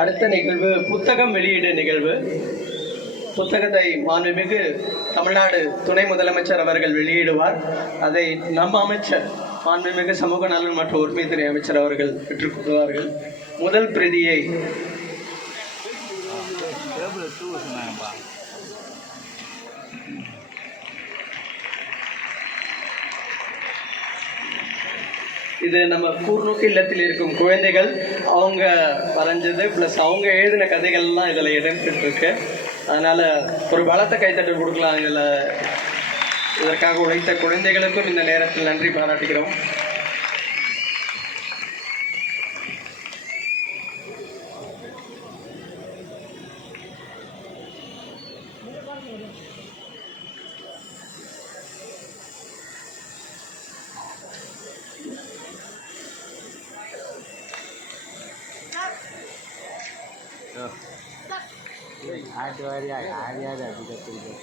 அடுத்த நிகழ்வு புத்தகம் வெளியீடு நிகழ்வு. புத்தகத்தை மாண்புமிகு தமிழ்நாடு துணை முதலமைச்சர் அவர்கள் வெளியிடுவார். அதை நம் அமைச்சர் மாண்புமிகு சமூக நலன் மற்றும் உரிமைத்துறை அமைச்சர் அவர்கள் பெற்றுக்கொள்வார்கள். முதல் பிரதியை இது நம்ம கூர்நோக்கு இல்லத்தில் இருக்கும் குழந்தைகள் அவங்க வரைஞ்சது ப்ளஸ் அவங்க எழுதின கதைகள்லாம் இதில் இடம்பெற்றிருக்கு. அதனால் ஒரு பலத்த கைத்தட்டல் கொடுக்கலாம் இதில். இதற்காக உழைத்த குழந்தைகளுக்கும் இந்த நேரத்தில் நன்றி பாராட்டுகிறோம். ஆட்டு வாரியா யார் யார் அப்படி கற்றுக்கிட்டு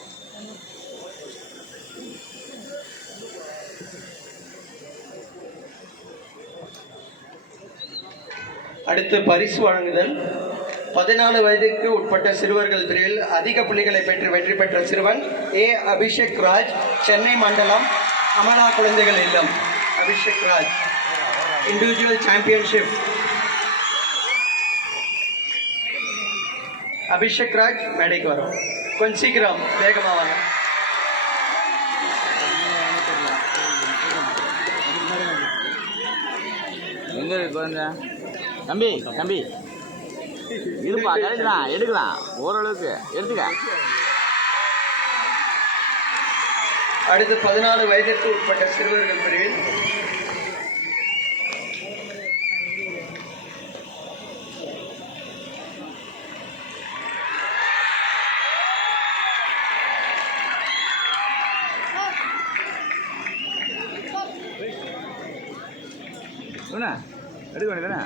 அடுத்து பரிசு வழங்குதல். பதினாலு வயதுக்கு உட்பட்ட சிறுவர்கள் பிரிவில் அதிக புள்ளிகளை பெற்று வெற்றி பெற்ற சிறுவன் ஏ. அபிஷேக் ராஜ் சென்னை மண்டலம் அமலா குழந்தைகள் இல்லம். அபிஷேக் ராஜ் இண்டிவிஜுவல் சாம்பியன்ஷிப் அபிஷேக் ராஜ் மேடைக்கு வரும். கொஞ்சம் சீக்கிரம் வேகமாக வாங்க. எங்க குழந்தை? தம்பி தம்பி. இருப்பா கிடைக்கலாம் எடுக்கலாம். ஓரளவுக்கு எடுத்துக்க. அடுத்து பதினாலு வயதிற்கு உட்பட்ட சிறுவர்கள் பிரிவில் என்ன எடுக்க வேண்டியதானே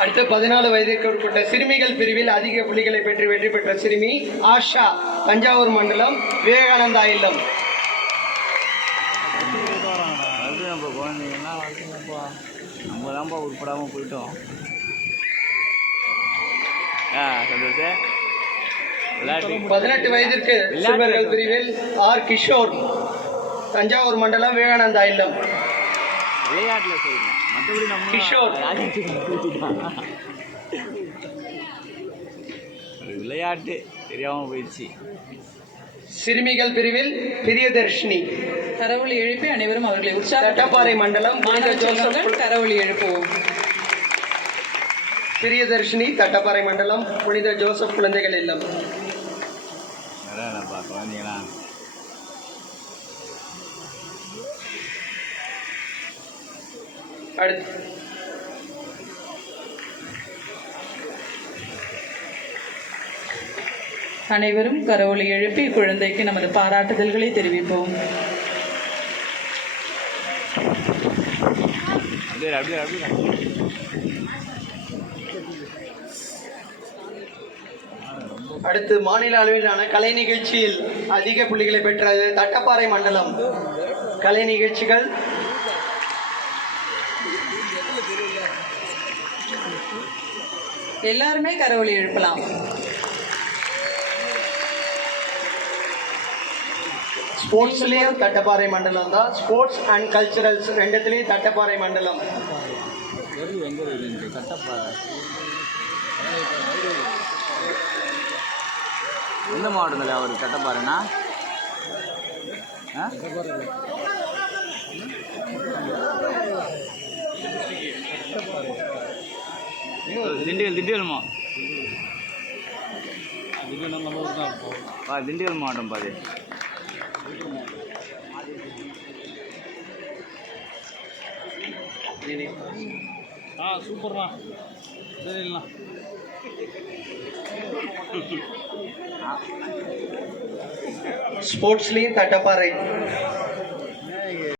அடுத்து பதினாலு வயதிற்கு உட்பட்ட சிறுமிகள் பிரிவில் அதிக புள்ளிகளை பெற்று வெற்றி பெற்ற சிறுமி ஆஷா தஞ்சாவூர் மண்டலம் விவேகானந்தா இல்லம். அது நம்ம வளர்த்துங்கப்பா நம்ம தான்ப்பா உருப்படாமல் போயிட்டோம். ஆ சந்தோஷம் பதினெட்டு வயதிற்கு சிறுவர்கள் பிரிவில் ஆர் கிஷோர் தஞ்சாவூர் மண்டலம் விவேகானந்தா இல்லம். கிஷோர். விளையாட்டு தெரியாமல் போயிடுச்சு. சிறுமிகள் பிரிவில் பிரியதர்ஷினி. கரவொலி எழுப்பி அனைவரும் அவர்களை. தட்டப்பாறை மண்டலம் கரவொலி எழுப்புவோம். பிரியதர்ஷினி தட்டப்பாறை மண்டலம் புனித ஜோசப் குழந்தைகள் இல்லம். வரேன்ப்பா குழந்தைங்களா அடுத்து அனைவரும் கரவொலி எழுப்பி குழந்தைக்கு நமது பாராட்டுதல்களை தெரிவிப்போம் அப்படியே அப்படியே அப்படியே அடுத்து மாநில அளவிலான கலை நிகழ்ச்சியில் அதிக புள்ளிகளை பெற்றது தட்டப்பாறை மண்டலம். கலை நிகழ்ச்சிகள். எல்லாருமே கரவொலி எழுப்பலாம். ஸ்போர்ட்ஸ்லேயும் தட்டப்பாறை மண்டலம் தான். ஸ்போர்ட்ஸ் அண்ட் கல்ச்சுரல்ஸ் ரெண்டுத்துலேயும் தட்டப்பாறை மண்டலம். தட்டப்பாறை எந்த மாவட்டத்தில் அவர் கட்டப்பாருண்ணா திண்டுக்கல் திண்டுக்கல்மா திண்டுக்கல் மாவட்டம் பாரு. ஆ சூப்பர்ண்ணா. சரிண்ணா. ஸ்போர்ட்ஸ்லேயும் தட்டப்பாறை